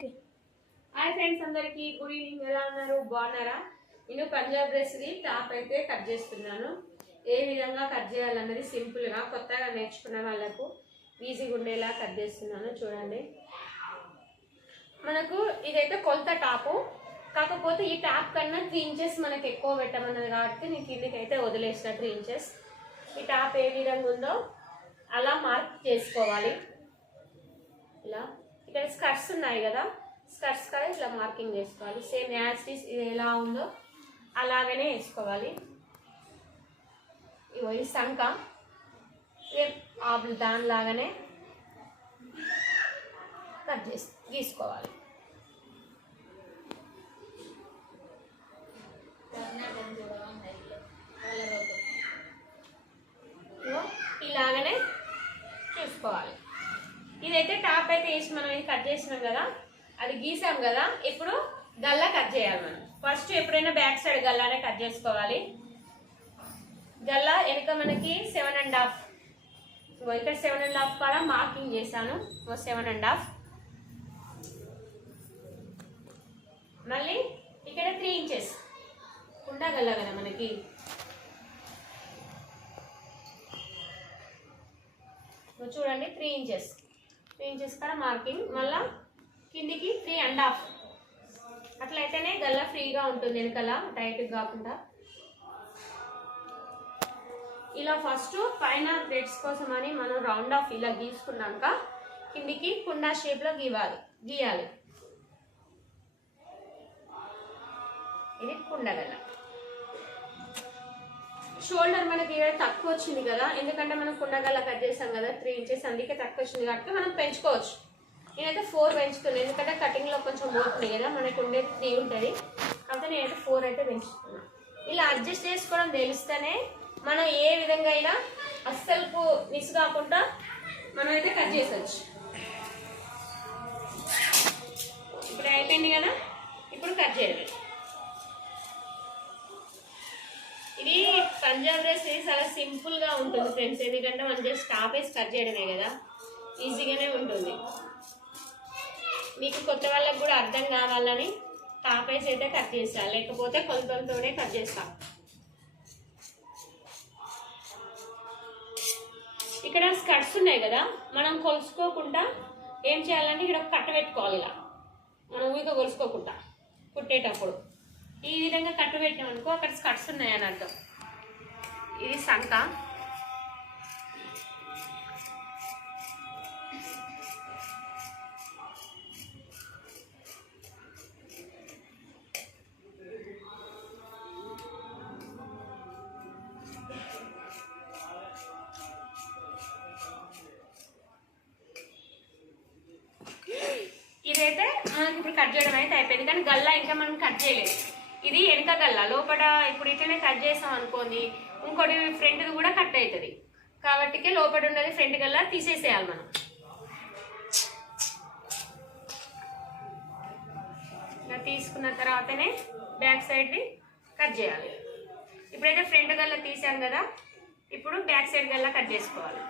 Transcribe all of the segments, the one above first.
Okay. Hi friends, అందరికి good evening. ఎలా ఉన్నారు? బాగున్నారా? నేను పంజాబ్ డ్రెస్ది టాప్ అయితే కట్ చేస్తున్నాను. ఏ విధంగా కట్ చేయాలన్నది సింపుల్గా కొత్తగా నేర్చుకున్న వాళ్ళకు ఈజీగా ఉండేలా కట్ చేస్తున్నాను. చూడండి, మనకు ఇదైతే కొలత టాపు, కాకపోతే ఈ టాప్ కన్నా 3 ఇంచెస్ మనకు ఎక్కువ పెట్టమన్నది కాబట్టి నేను కిందికి అయితే వదిలేసిన 3 ఇంచెస్. ఈ టాప్ ఏ విధంగా ఉందో అలా మార్క్ చేసుకోవాలి. ఇలా ఇక్కడ స్కర్ట్స్ ఉన్నాయి కదా, స్కర్ట్స్ కదా ఇట్లా మార్కింగ్ చేసుకోవాలి. సేమ్ యాజ్ ఇట్ ఈస్ ఇది ఎలా ఉందో అలాగనే వేసుకోవాలి. ఇగో ఈ సంక సేమ్ దానిలాగానే కట్ చేసి గీసుకోవాలి. ఇలాగనే చూసుకోవాలి. ఇదైతే టాప్ అయితే వేసి మనం ఇది కట్ చేసినాం కదా, అది గీసాం కదా. ఇప్పుడు గల్లా కట్ చేయాలి. మనం ఫస్ట్ ఎప్పుడైనా బ్యాక్ సైడ్ గల్లానే కట్ చేసుకోవాలి. గల్లా వెనక మనకి 7.5, ఇక్కడ 7.5 కూడా మార్కింగ్ చేశాను. 7.5. మళ్ళీ ఇక్కడ 3 ఇంచెస్ కుండా గల్లా కదా మనకి, చూడండి 3 ఇంచెస్ కూడా మార్కింగ్. మళ్ళా కిందికి 3.5. అట్లయితేనే గల్లా ఫ్రీగా ఉంటుంది, వెనకాల టైట్ కాకుండా. ఇలా ఫస్ట్ పైన థ్రెడ్స్ కోసం అని మనం రౌండ్ ఆఫ్ ఇలా గీసుకున్నాక కిందికి కుండా షేప్లో గీయాలి. ఇది కుండగల్ల. షోల్డర్ మనకి తక్కువ వచ్చింది కదా, ఎందుకంటే మనం కుండగల్ల కట్ చేసాం కదా 3 ఇంచెస్, అందుకే తక్కువ వచ్చింది కాబట్టి మనం పెంచుకోవచ్చు. నేనైతే 4 పెంచుతున్నాను, ఎందుకంటే కటింగ్లో కొంచెం పోతుంది కదా, మనకి ఉండేది 3 ఉంటుంది కాబట్టి నేనైతే 4 అయితే పెంచుతున్నాను. ఇలా అడ్జస్ట్ చేసుకోవడం తెలిస్తేనే మనం ఏ విధంగా అయినా అస్సలు మిస్ కాకుండా మనం అయితే కట్ చేసవచ్చు. ఇప్పుడు అయిపోయింది కదా, ఇప్పుడు కట్ చేయాలి. ఇది పంజాబ్ డ్రెస్ చాలా సింపుల్గా ఉంటుంది ఫ్రెండ్స్, ఎందుకంటే మనం జస్ట్ టాప్ వేసి కట్ చేయడమే కదా, ఈజీగానే ఉంటుంది. మీకు కొత్త వాళ్ళకి కూడా అర్థం కావాలని టాప్ వేసి అయితే కట్ చేస్తా, లేకపోతే కొలతలతోనే కట్ చేస్తాం. ఇక్కడ స్కర్ట్స్ ఉన్నాయి కదా, మనం కొలుసుకోకుండా ఏం చేయాలంటే ఇక్కడ ఒక కట్ట పెట్టుకోవాలి. ఇలా మనం ఊరిక కొలుసుకోకుండా కుట్టేటప్పుడు ఈ విధంగా కట్టు పెట్టినామనుకో అక్కడ స్కర్ట్స్ ఉన్నాయని అర్థం. ఇది సంక. ఇదైతే మనకి ఇప్పుడు కట్ చేయడం అయితే అయిపోయింది, కానీ గల్లా ఇంకా మనం కట్ చేయలేదు. ఇది వెనక గల్లా, లోపల ఇప్పుడు ఇట్లనే కట్ చేసాం అనుకోండి ఇంకోటి ఫ్రంట్ది కూడా కట్ అవుతుంది కాబట్టి లోపల ఉన్నది ఫ్రంట్ గల్లా తీసేసేయాలి మనం. ఇలా తీసుకున్న తర్వాతనే బ్యాక్ సైడ్ది కట్ చేయాలి. ఇప్పుడైతే ఫ్రంట్ గల్లా తీసాం కదా, ఇప్పుడు బ్యాక్ సైడ్ గల్లా కట్ చేసుకోవాలి.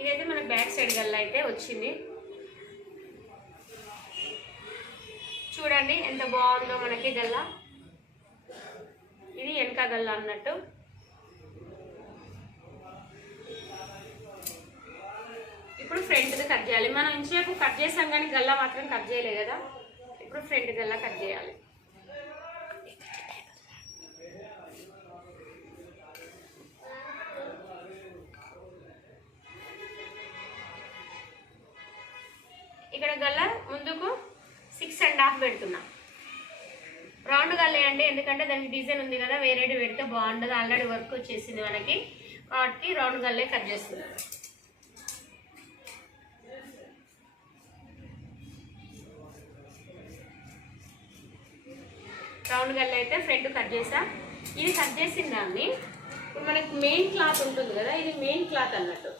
ఇదైతే మనకు బ్యాక్ సైడ్ గల్లా అయితే వచ్చింది. చూడండి ఎంత బాగుందో మనకి గల్లా. ఇది వెనక గల్లా అన్నట్టు. ఇప్పుడు ఫ్రంట్ది కట్ చేయాలి. మనం ఇంతసేపు కట్ చేసాం కానీ గల్లా మాత్రం కట్ చేయలేదు కదా, ఇప్పుడు ఫ్రంట్ గల్లా కట్ చేయాలి. ఇక్కడ గల్లా ముందుకు 6.5 పెడుతున్నా. రౌండ్ గల్లా అండి, ఎందుకంటే దానికి డిజైన్ ఉంది కదా, వేరేది పెడితే బాగుండదు. ఆల్రెడీ వర్క్ వచ్చేసింది మనకి కాబట్టి రౌండ్ గల్లే కట్ చేస్తున్నాను. రౌండ్ గల్లా అయితే ఫ్రంట్ కట్ చేసా. ఇది కట్ చేసిన దాన్ని ఇప్పుడు మనకి మెయిన్ క్లాత్ ఉంటుంది కదా, ఇది మెయిన్ క్లాత్ అన్నట్టు.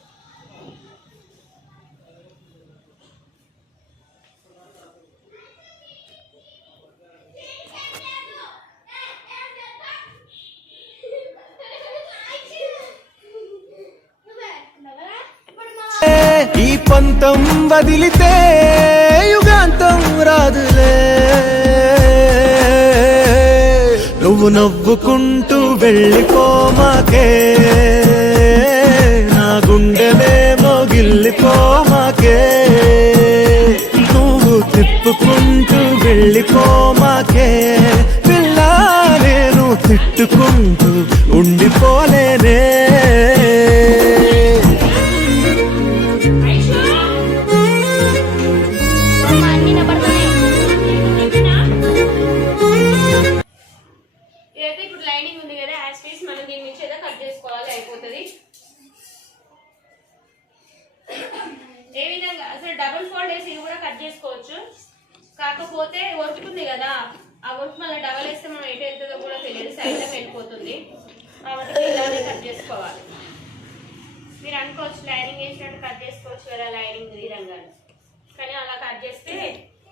పంతం వదిలితే యుగాంతం రాదులే. నువ్వు నవ్వుకుంటూ వెళ్ళిపోమాకే, నా గుండెనేమో గిల్లిపోమాకే. నువ్వు తిప్పుకుంటూ వెళ్ళిపోమాకే పిల్ల, నేను తిట్టుకుంటూ ఉండిపోలేనే. ఇదైతే ఇప్పుడు లైనింగ్ ఉంది కదా, యాజ్ పీస్ మనం దీని నుంచి ఏదో కట్ చేసుకోవాలి, అయిపోతుంది. ఏ విధంగా అసలు డబుల్ ఫోల్డ్ వేసి ఇది కూడా కట్ చేసుకోవచ్చు, కాకపోతే వర్క్ ఉంది కదా, ఆ వర్క్ మళ్ళీ డబల్ వేస్తే మనం ఎటు వెళ్తుందో కూడా తెలియదు, సైడ్లో వెళ్ళిపోతుంది. కాబట్టి ఇలానే కట్ చేసుకోవాలి. మీరు అనుకోవచ్చు లైనింగ్ వేసినట్టు కట్ చేసుకోవచ్చు కదా లైనింగ్ ఈ విధంగా, కానీ అలా కట్ చేస్తే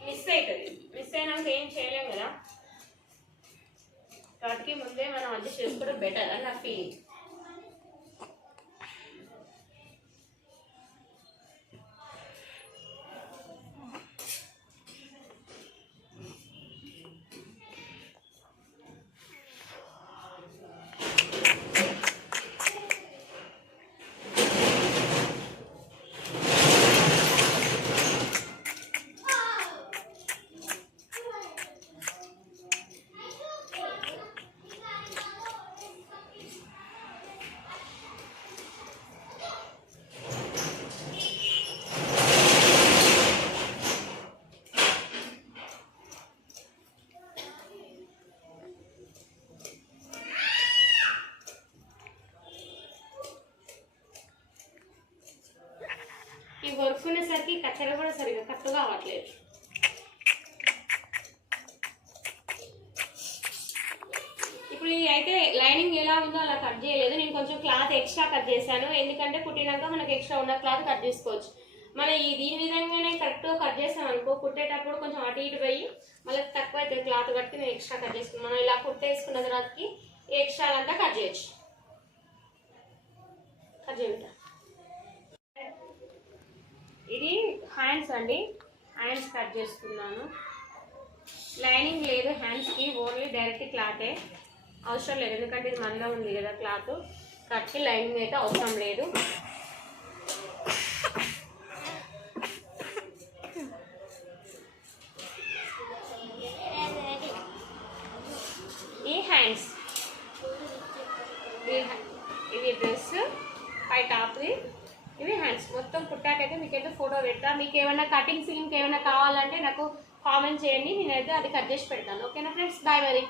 మిస్ అవుతుంది. మిస్ అయినాక ఏం చేయలేం కదా, కాబట్టి ముందే మనం అడ్జస్ట్ చేసుకోవడం బెటర్ అని నా ఫీలింగ్. ఈ వర్క్ ఉండేసరికి కత్తెర కూడా సరిగా కట్టు కావట్లేదు. ఇప్పుడు ఇది అయితే లైనింగ్ ఎలా ఉందో అలా కట్ చేయలేదు, నేను కొంచెం క్లాత్ ఎక్స్ట్రా కట్ చేశాను. ఎందుకంటే కుట్టినాక మనకి ఎక్స్ట్రా ఉన్న క్లాత్ కట్ చేసుకోవచ్చు. మనం దీని విధంగానే కరెక్ట్గా కట్ చేసాం అనుకో, కుట్టేటప్పుడు కొంచెం అటు ఇటు పోయి మళ్ళీ తక్కువ అయితే క్లాత్ కట్టి నేను ఎక్స్ట్రా కట్ చేసుకున్నాను. మనం ఇలా కుట్టేసుకున్న తర్వాతకి ఎక్స్ట్రా అంతా కట్ చేయొచ్చు. కట్ చేయుట ఇది హ్యాండ్స్ అండి, హ్యాండ్స్ కట్ చేసుకున్నాను. లైనింగ్ లేదు హ్యాండ్స్కి, ఓన్లీ డైరెక్ట్ క్లాతే, అవసరం లేదు ఎందుకంటే ఇది మందం ఉంది కదా క్లాత్, కట్కి లైనింగ్ అయితే అవసరం లేదు. ఈ హ్యాండ్స్ ఇది డ్రెస్ పై టాప్ది, ఇవి హ్యాండ్స్ మొత్తం కుట్టాకైతే మీకైతే ఫోటో పెడతా. మీకు ఏమైనా కటింగ్స్ ఇంకేమైనా కావాలంటే నాకు కామెంట్ చేయండి, నేనైతే అది కట్ చేసి పెడతాను. ఓకేనా ఫ్రెండ్స్, బాయ్ మరి.